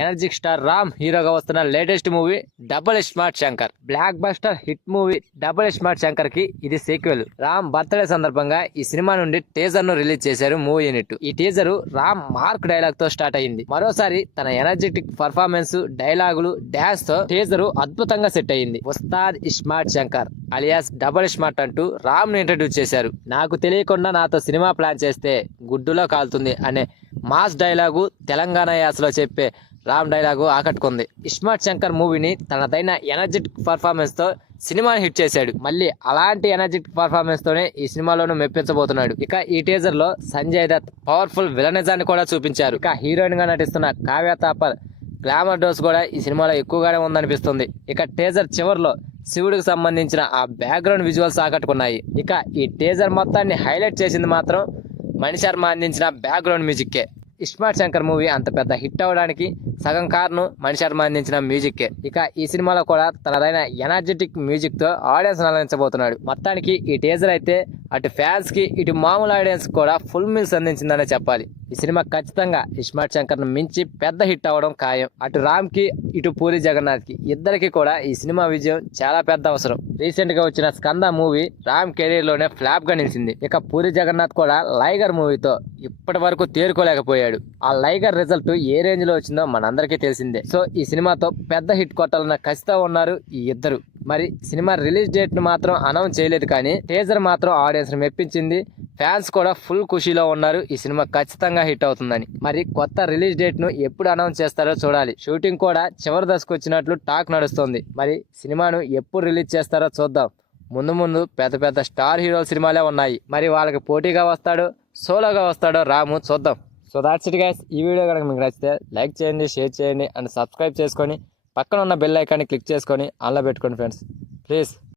Energetic star Ram హీరోగా వస్తున్న latest movie double smart Shankar. Block buster hit movie double smart Shankar కి ఇది సీక్వెల్. రామ్ బర్త్డే సందర్భంగా ఈ సినిమా నుండి టీజర్ ను రిలీజ్ చేశారు మూవీ యూనిట్. ఈ టీజర్ రామ్ మార్క్ డైలాగ్ తో స్టార్ట్ అయింది. మరోసారి తన ఎనర్జెటిక్ పర్ఫార్మెన్స్, డైలాగులు, డాన్స్ తో టీజర్ అద్భుతంగా సెట్ అయింది. Ustad smart Shankar alias double smart అంటూ రామ్ ను ఇంట్రడ్యూస్ చేశారు. నాకు తెలియకుండా నాతో సినిమా ప్లాన్ చేస్తే గుడ్డులో కాలుతుంది అనే మాస్ డైలాగు తెలంగాణ యాసలో చెప్పే రామ్ డైలాగు ఆకట్టుకుంది. స్మార్ట్ శంకర్ మూవీని తనదైన ఎనర్జెటిక్ పర్ఫార్మెన్స్ తో సినిమాని హిట్ చేశాడు. మళ్ళీ అలాంటి ఎనర్జెటిక్ పర్ఫార్మెన్స్ తోనే ఈ సినిమాలోనూ మెప్పించబోతున్నాడు. ఇక ఈ టీజర్ లో సంజయ్ దత్ పవర్ఫుల్ విలనిజాన్ని కూడా చూపించారు. ఇక హీరోయిన్ గా నటిస్తున్న కావ్య తాపర్ గ్లామర్ డోస్ కూడా ఈ సినిమాలో ఎక్కువగానే ఉందనిపిస్తుంది. ఇక టీజర్ చివరిలో శివుడికి సంబంధించిన ఆ బ్యాక్గ్రౌండ్ విజువల్స్ ఆకట్టుకున్నాయి. ఇక ఈ టీజర్ మొత్తాన్ని హైలైట్ చేసింది మాత్రం మణి శర్మ అందించిన బ్యాక్గ్రౌండ్ మ్యూజిక్కే. స్మార్ట్ శంకర్ మూవీ అంత పెద్ద హిట్ అవడానికి సగం కారణం మణి శర్మ అందించిన మ్యూజిక్కే. ఇక ఈ సినిమాలో కూడా తనదైన ఎనర్జెటిక్ మ్యూజిక్ తో ఆడియన్స్ అలరించబోతున్నాడు. మొత్తానికి ఈ టీజర్ అయితే అటు ఫ్యాన్స్ కి ఇటు మామూలు ఆడియన్స్ కూడా ఫుల్ మీల్స్ అందించిందనే చెప్పాలి. ఈ సినిమా ఖచ్చితంగా స్మార్ట్ శంకర్ ను మించి పెద్ద హిట్ అవడం ఖాయం. అటు రామ్ కి ఇటు పూరి జగన్నాథ్ కి ఇద్దరికి కూడా ఈ సినిమా విజయం చాలా పెద్ద అవసరం. రీసెంట్ గా వచ్చిన స్కంద మూవీ రామ్ కెరీర్ లోనే ఫ్లాప్ గా నిలిచింది. ఇక పూరి జగన్నాథ్ కూడా లైగర్ మూవీతో ఇప్పటి వరకు తేరుకోలేకపోయాడు. ఆ లైగర్ రిజల్ట్ ఏ రేంజ్ లో వచ్చిందో మనందరికీ తెలిసిందే. సో ఈ సినిమాతో పెద్ద హిట్ కొట్టాలన్న కసితో ఉన్నారు ఈ ఇద్దరు. మరి సినిమా రిలీజ్ డేట్ ను మాత్రం అనౌన్స్ చేయలేదు, కానీ టీజర్ మాత్రం ఆడియన్స్ ని మెప్పించింది. ఫ్యాన్స్ కూడా ఫుల్ ఖుషీలో ఉన్నారు ఈ సినిమా ఖచ్చితంగా హిట్ అవుతుందని. మరి కొత్త రిలీజ్ డేట్ ను ఎప్పుడు అనౌన్స్ చేస్తారో చూడాలి. షూటింగ్ కూడా చివరి దశకు వచ్చినట్లు టాక్ నడుస్తుంది. మరి సినిమాను ఎప్పుడు రిలీజ్ చేస్తారో చూద్దాం. ముందు ముందు పెద్ద పెద్ద స్టార్ హీరోల సినిమాలే ఉన్నాయి. మరి వాళ్ళకి పోటీగా వస్తాడో సోలోగా వస్తాడో రాము చూద్దాం. So that's it guys. ఈ వీడియో కనుక మీకు నచ్చితే లైక్ చేయండి, షేర్ చేయండి అండ్ సబ్స్క్రైబ్ చేసుకొని పక్కన ఉన్న బెల్ ఐకాన్ని క్లిక్ చేసుకొని ఆన్లో పెట్టుకోండి ఫ్రెండ్స్, ప్లీజ్.